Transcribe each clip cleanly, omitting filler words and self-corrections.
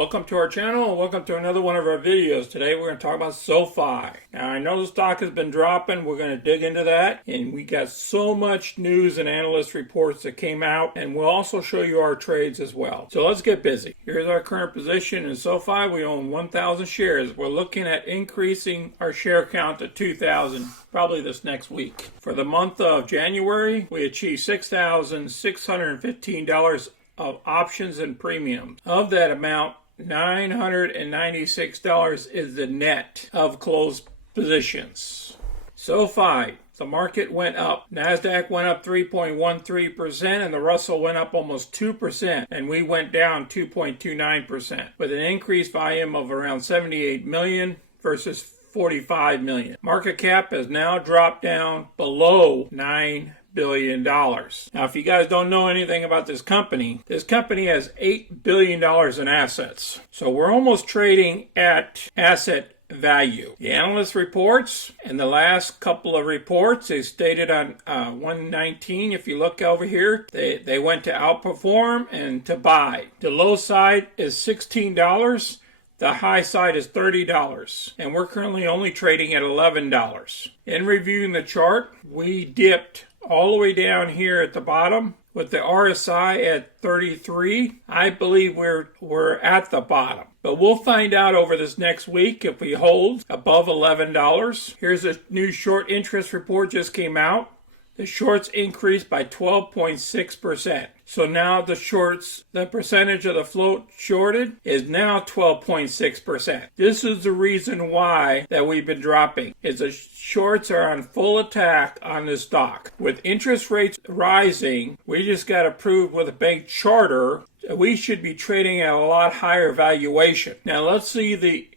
Welcome to our channel and welcome to another one of our videos. Today we're going to talk about SoFi. Now I know the stock has been dropping. We're going to dig into that, and we got so much news and analyst reports that came out, and we'll also show you our trades as well. So let's get busy. Here's our current position in SoFi. We own 1,000 shares. We're looking at increasing our share count to 2,000 probably this next week. For the month of January, we achieved $6,615 of options and premiums. Of that amount, $996 is the net of closed positions. SoFi, the market went up. NASDAQ went up 3.13% and the Russell went up almost 2%, and we went down 2.29% with an increased volume of around 78 million versus 45 million. Market cap has now dropped down below $9 billion. Now, if you guys don't know anything about this company has $8 billion in assets. So we're almost trading at asset value. The analyst reports and the last couple of reports, they stated on 119, if you look over here, they went to outperform and to buy. The low side is $16. The high side is $30, and we're currently only trading at $11. In reviewing the chart, we dipped all the way down here at the bottom with the RSI at 33. I believe we're at the bottom, but we'll find out over this next week if we hold above $11. Here's a new short interest report just came out. The shorts increased by 12.6%. So now the percentage of the float shorted is now 12.6%. This is the reason why that we've been dropping, is the shorts are on full attack on this stock. With interest rates rising, we just got approved with a bank charter that we should be trading at a lot higher valuation. Now let's see the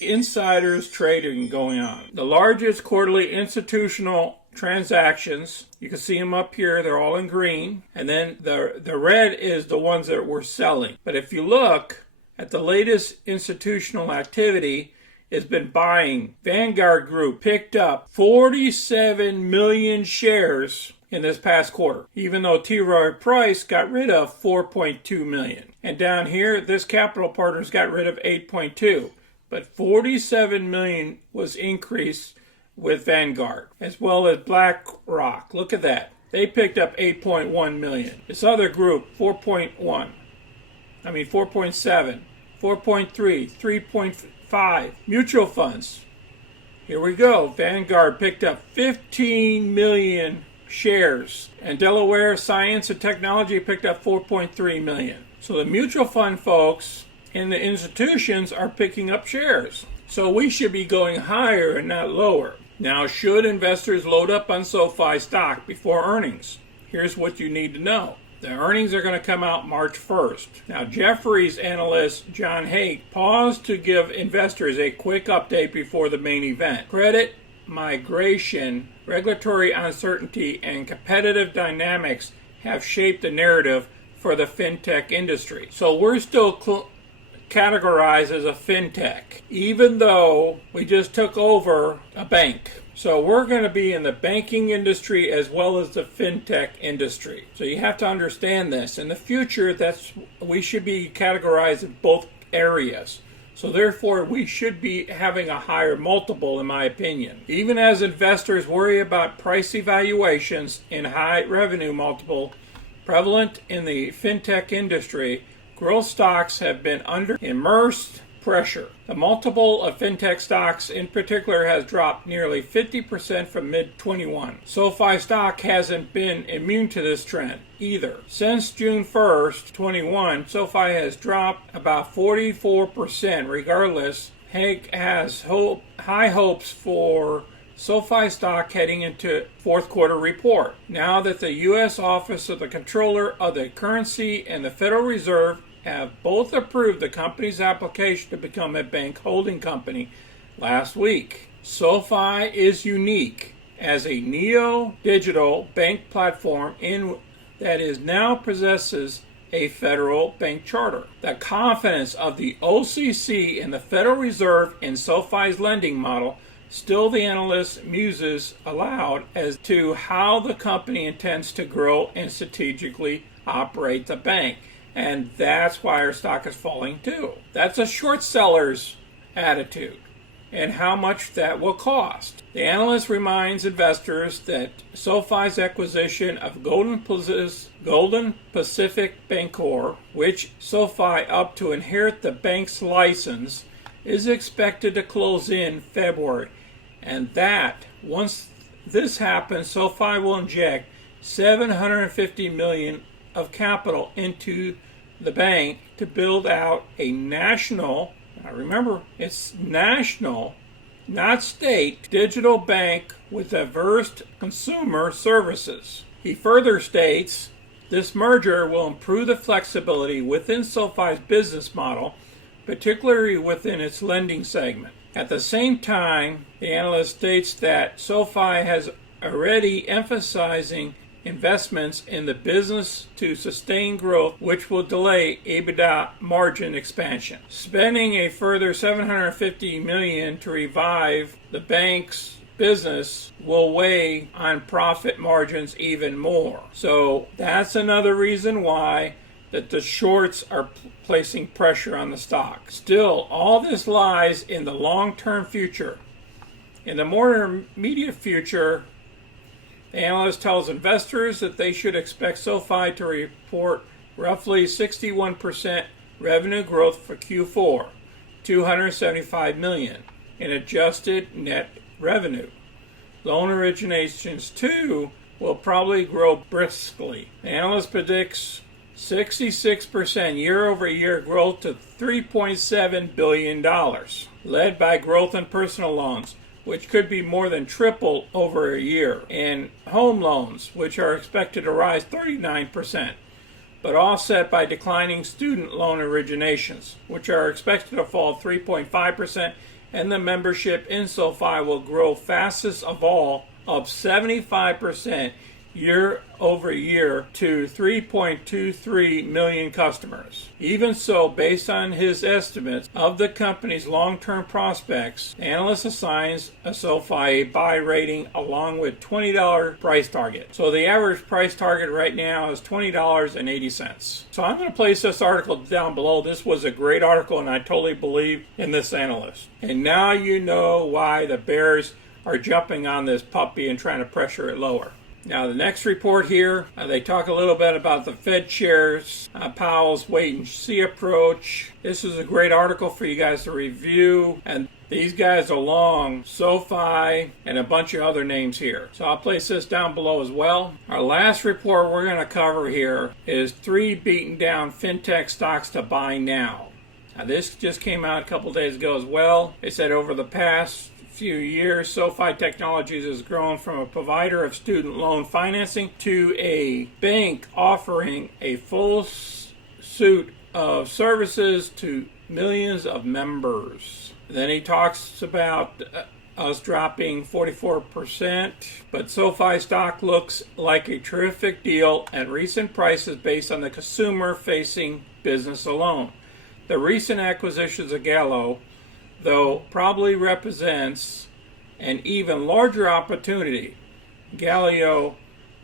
insiders trading going on. The largest quarterly institutional transactions, you can see them up here, they're all in green, and then the red is the ones that we're selling. But if you look at the latest institutional activity, it's been buying. Vanguard Group picked up 47 million shares in this past quarter, even though T. Rowe Price got rid of 4.2 million. And down here, this Capital Partners got rid of 8.2, but 47 million was increased with Vanguard, as well as BlackRock. Look at that. They picked up 8.1 million. This other group, 4.7, 4.3, 3.5. Mutual funds. Here we go. Vanguard picked up 15 million shares. And Delaware Science and Technology picked up 4.3 million. So the mutual fund folks and the institutions are picking up shares. So we should be going higher and not lower. Now, should investors load up on SoFi stock before earnings? Here's what you need to know. The earnings are going to come out March 1st. Now, Jefferies analyst John Haidt paused to give investors a quick update before the main event. Credit migration, regulatory uncertainty, and competitive dynamics have shaped the narrative for the fintech industry. So we're still categorized as a fintech, even though we just took over a bank. So we're going to be in the banking industry as well as the fintech industry. So you have to understand this. In the future, we should be categorized in both areas. So therefore, we should be having a higher multiple, in my opinion. Even as investors worry about price evaluations and high revenue multiple prevalent in the fintech industry, growth stocks have been under immense pressure. The multiple of fintech stocks in particular has dropped nearly 50% from mid-21. SoFi stock hasn't been immune to this trend either. Since June 1st, 21, SoFi has dropped about 44%. Regardless, Hank has high hopes for SoFi stock heading into fourth quarter report. Now that the U.S. Office of the Comptroller of the Currency and the Federal Reserve have both approved the company's application to become a bank holding company last week. SoFi is unique as a neo-digital bank platform that now possesses a federal bank charter. The confidence of the OCC and the Federal Reserve in SoFi's lending model still the analysts muses aloud as to how the company intends to grow and strategically operate the bank. And that's why our stock is falling too. That's a short seller's attitude and how much that will cost. The analyst reminds investors that SoFi's acquisition of Golden Pacific Bancorp, which SoFi up to inherit the bank's license, is expected to close in February. And that, once this happens, SoFi will inject $750 million of capital into the bank to build out a national, now remember, it's national, not state, digital bank with diverse consumer services. He further states, this merger will improve the flexibility within SoFi's business model, particularly within its lending segment. At the same time, the analyst states that SoFi has already emphasizing investments in the business to sustain growth, which will delay EBITDA margin expansion. Spending a further $750 million to revive the bank's business will weigh on profit margins even more. So that's another reason why that the shorts are placing pressure on the stock. Still, all this lies in the long-term future. In the more immediate future, the analyst tells investors that they should expect SoFi to report roughly 61% revenue growth for Q4, $275 million in adjusted net revenue. Loan originations, too, will probably grow briskly. The analyst predicts 66% year-over-year growth to $3.7 billion, led by growth in personal loans, which could be more than triple over a year, and home loans, which are expected to rise 39%, but offset by declining student loan originations, which are expected to fall 3.5%, and the membership in SoFi will grow fastest of all, up 75% year over year to 3.23 million customers. Even so, based on his estimates of the company's long-term prospects, the analyst assigns a SoFi a buy rating along with $20 price target. So the average price target right now is $20.80. So I'm going to place this article down below. This was a great article, and I totally believe in this analyst. And now you know why the bears are jumping on this puppy and trying to pressure it lower. Now, the next report here, they talk a little bit about the Fed chairs, Powell's wait-and-see approach. This is a great article for you guys to review, and these guys are long, SoFi, and a bunch of other names here. So I'll place this down below as well. Our last report we're going to cover here is 3 beaten down fintech stocks to buy now. Now, this just came out a couple days ago as well. They said over the past few years, SoFi Technologies has grown from a provider of student loan financing to a bank offering a full suite of services to millions of members. Then he talks about us dropping 44%, but SoFi stock looks like a terrific deal at recent prices based on the consumer-facing business alone. The recent acquisitions of Gallo, though, probably represents an even larger opportunity. Galileo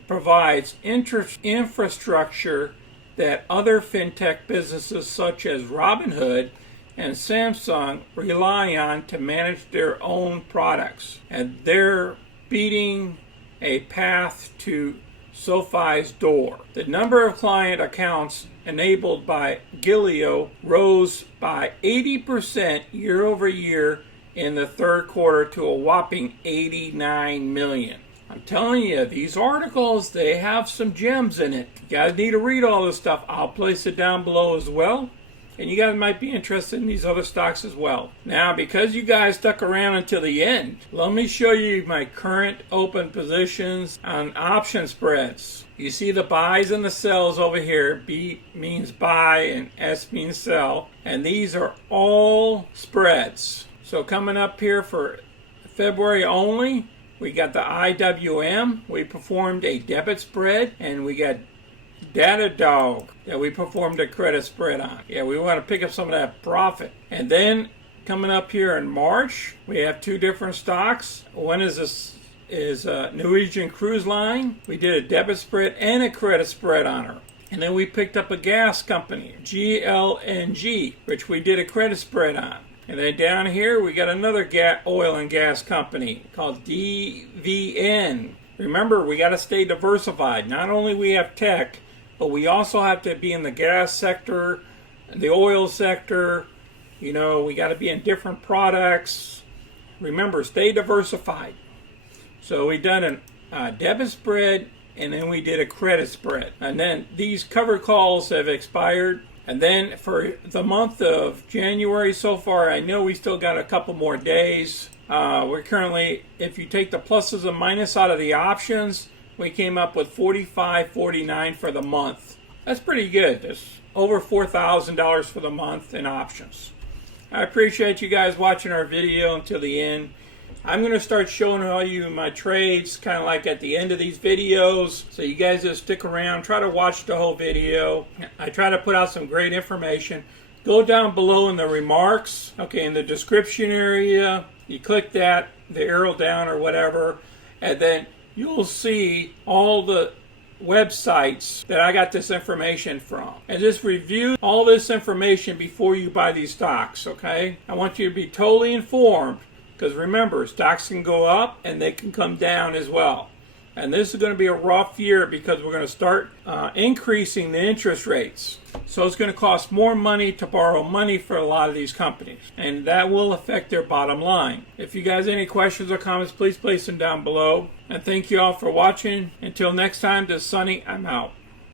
provides infrastructure that other fintech businesses such as Robinhood and Samsung rely on to manage their own products, and they're beating a path to SoFi's door. The number of client accounts enabled by Galileo rose by 80% year over year in the third quarter to a whopping 89 million. I'm telling you, these articles, they have some gems in it. You guys need to read all this stuff. I'll place it down below as well. And you guys might be interested in these other stocks as well. Now, because you guys stuck around until the end, let me show you my current open positions on option spreads. You see the buys and the sells over here. B means buy and S means sell. And these are all spreads. So coming up here for February only, we got the IWM. We performed a debit spread, and we got Datadog that we performed a credit spread on. Yeah, we want to pick up some of that profit. And then coming up here in March, we have 2 different stocks. One is Norwegian Cruise Line. We did a debit spread and a credit spread on her. And then we picked up a gas company, GLNG, which we did a credit spread on. And then down here we got another oil and gas company called DVN. Remember, we got to stay diversified. Not only we have tech, but we also have to be in the gas sector, the oil sector. You know, we got to be in different products. Remember, stay diversified. So we done a debit spread, and then we did a credit spread. And then these cover calls have expired. And then for the month of January so far, I know we still got a couple more days. We're currently, if you take the pluses and minuses out of the options, we came up with $45.49 for the month. That's pretty good. That's over $4,000 for the month in options. I appreciate you guys watching our video until the end. I'm going to start showing all you my trades kind of like at the end of these videos. So you guys just stick around. Try to watch the whole video. I try to put out some great information. Go down below in the remarks. Okay, in the description area. You click that, the arrow down or whatever. And then you'll see all the websites that I got this information from. And just review all this information before you buy these stocks, okay? I want you to be totally informed. Because remember, stocks can go up and they can come down as well. And this is going to be a rough year because we're going to start increasing the interest rates. So it's going to cost more money to borrow money for a lot of these companies. And that will affect their bottom line. If you guys have any questions or comments, please place them down below. And thank you all for watching. Until next time, this is Sonny. I'm out.